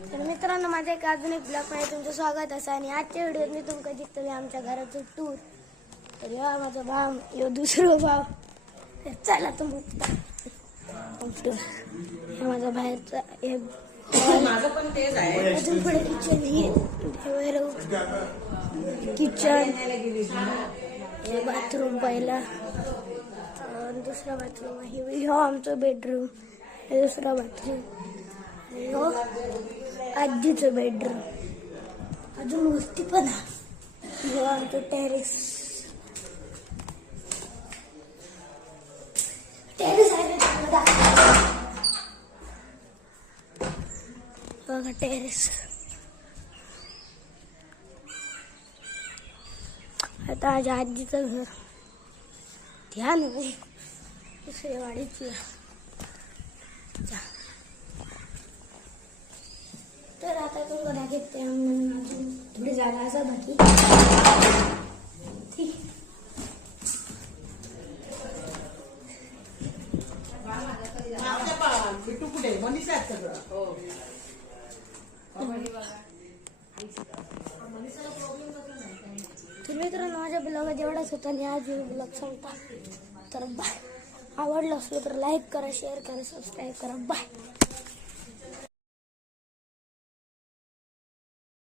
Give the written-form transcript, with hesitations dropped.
तर मित्रांनो, माझ्या एक अजून एक ब्लॉगमध्ये तुमचं स्वागत असं. आणि आजच्या व्हिडिओत मी तुमका दिसतले आमच्या घराचं टूर. तर या माझा भाव, यो दुसरा भाव. तर चला तुम्ही माझा बाहेरचा माझं पण तेच आहे. अजून पुढे किचन हे किचन, बाथरूम पहिला, दुसरा बाथरूम आहे. ह्यो आमचं बेडरूम, हे दुसरा बाथरूम, ह्यो आजीचं बेडरूम. अजून वस्ती पण आहे. ह्यो आमचं टेरेस आहे बघा, टेरेस. आता माझ्या आजीचं घर ध्यान नाही, दुसऱ्या वाडीची. तर आता तो बघा घेते अजून थोडी जागा असं बाकी. ठीक तर मित्रांनो, माझ्या ब्लॉग एवढाच होता आणि आज ब्लॉग संपता. तर बाय. आवडलं असलं तर लाईक करा, शेअर करा, सबस्क्राईब करा. बाय.